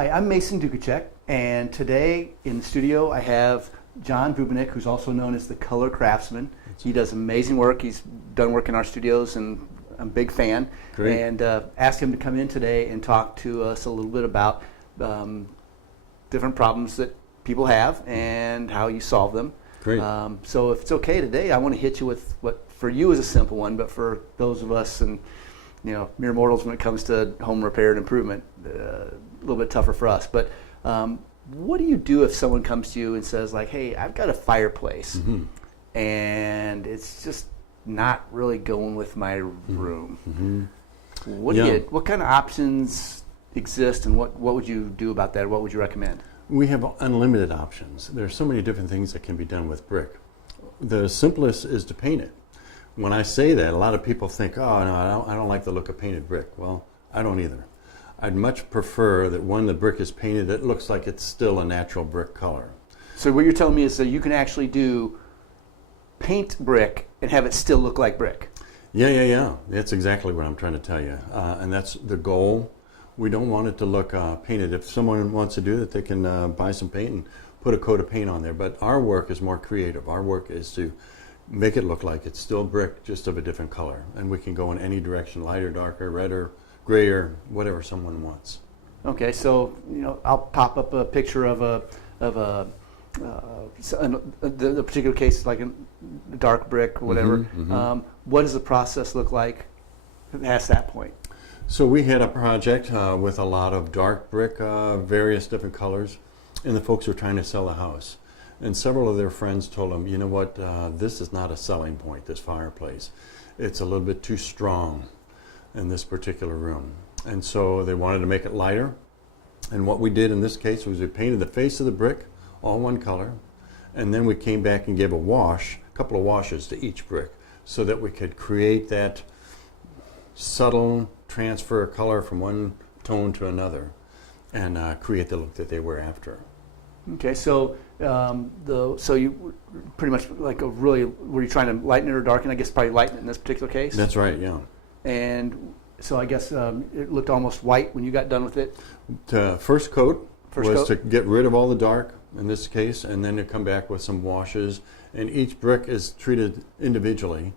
Hi, I'm Mason Dukacek, and today in the studio I have John Bubenik, who's also known as the Color Craftsman. He does amazing work. He's done work in our studios, and I'm a big fan. Great. And asked him to come in today and talk to us a little bit about different problems that people have and how you solve them. Great. So if it's okay today, I want to hit you with what for you is a simple one, but for those of us and mere mortals when it comes to home repair and improvement, a little bit tougher for us. But what do you do if someone comes to you and says like, hey, I've got a fireplace and it's just not really going with my room? What kind of options exist, and what would you do about that? What would you recommend? We have unlimited options. There's so many different things that can be done with brick. The simplest is to paint it. When I say that, a lot of people think, oh, no, I don't like the look of painted brick. Well, I don't either. I'd much prefer that when the brick is painted, it looks like it's still a natural brick color. So what you're telling me is that you can actually paint brick and have it still look like brick? Yeah. That's exactly what I'm trying to tell you. And that's the goal. We don't want it to look painted. If someone wants to do that, they can buy some paint and put a coat of paint on there. But our work is more creative. Our work is to make it look like it's still brick, just of a different color. And we can go in any direction, lighter, darker, redder, grayer, whatever someone wants. Okay, so I'll pop up a picture of the particular case, like a dark brick, whatever. What does the process look like past that point? So we had a project with a lot of dark brick, various different colors, and the folks were trying to sell a house. And several of their friends told them, you know what, this is not a selling point, this fireplace. It's a little bit too strong in this particular room. And so they wanted to make it lighter. And what we did in this case was we painted the face of the brick, all one color, and then we came back and gave a couple of washes to each brick so that we could create that subtle transfer of color from one tone to another and create the look that they were after. Okay, so so you pretty much were you trying to lighten it or darken? I guess probably lighten it in this particular case. That's right, yeah. And so I guess it looked almost white when you got done with it. The first coat was to get rid of all the dark in this case, and then to come back with some washes. And each brick is treated individually.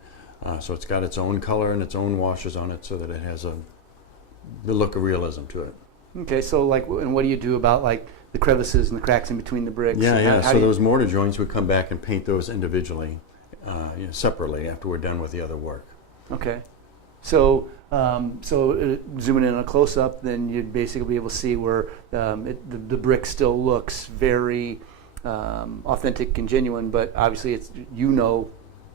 So it's got its own color and its own washes on it so that it has the look of realism to it. Okay, so and what do you do about the crevices and the cracks in between the bricks? Yeah. So those mortar joints, we come back and paint those individually, separately after we're done with the other work. Okay. So zooming in on a close-up, then you'd basically be able to see where the brick still looks very authentic and genuine, but obviously it's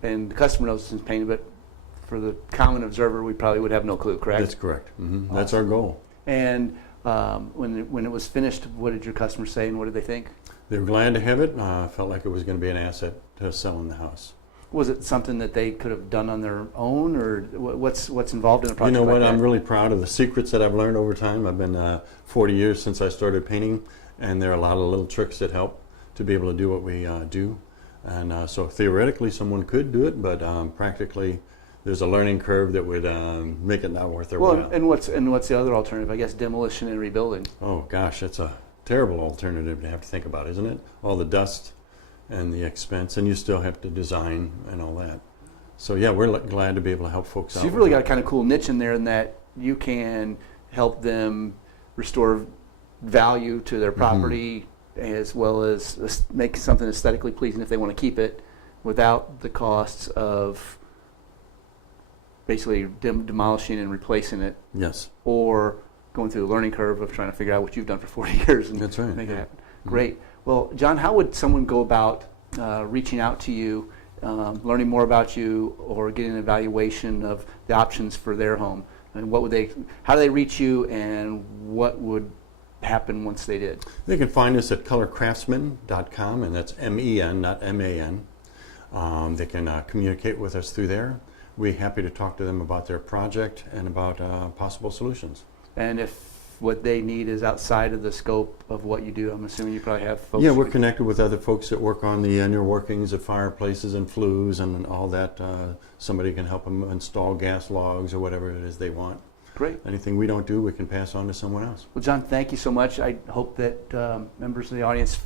and the customer knows it's painted, but for the common observer, we probably would have no clue, correct? That's correct. Awesome. That's our goal. And when it was finished, what did your customers say, and what did they think? They were glad to have it. Felt like it was going to be an asset to sell in the house. Was it something that they could have done on their own, or what's involved in a project like that? I'm really proud of the secrets that I've learned over time. I've been 40 years since I started painting, and there are a lot of little tricks that help to be able to do what we do. And so theoretically someone could do it, but practically there's a learning curve that would make it not worth their while. And what's the other alternative? I guess demolition and rebuilding. Oh gosh, that's a terrible alternative to have to think about, isn't it? All the dust and the expense, and you still have to design and all that. So yeah, we're glad to be able to help folks out. So you've really got a kind of cool niche in there in that you can help them restore value to their property, as well as make something aesthetically pleasing if they want to keep it, without the costs of basically demolishing and replacing it. Yes. Or going through the learning curve of trying to figure out what you've done for 40 years and That's right. make it happen. Great. Well, John, how would someone go about reaching out to you, learning more about you, or getting an evaluation of the options for their home? And how do they reach you, and what would happen once they did? They can find us at colorcraftsmen.com, and that's M-E-N, not M-A-N. They can communicate with us through there. We're happy to talk to them about their project and about possible solutions. And if what they need is outside of the scope of what you do, I'm assuming you probably have folks. Yeah, we're connected with other folks that work on the inner workings of fireplaces and flues and all that. Somebody can help them install gas logs or whatever it is they want. Great. Anything we don't do, we can pass on to someone else. Well, John, thank you so much. I hope that members of the audience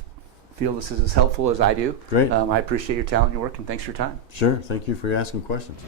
feel this is as helpful as I do. Great. I appreciate your talent and your work, and thanks for your time. Sure. Thank you for asking questions.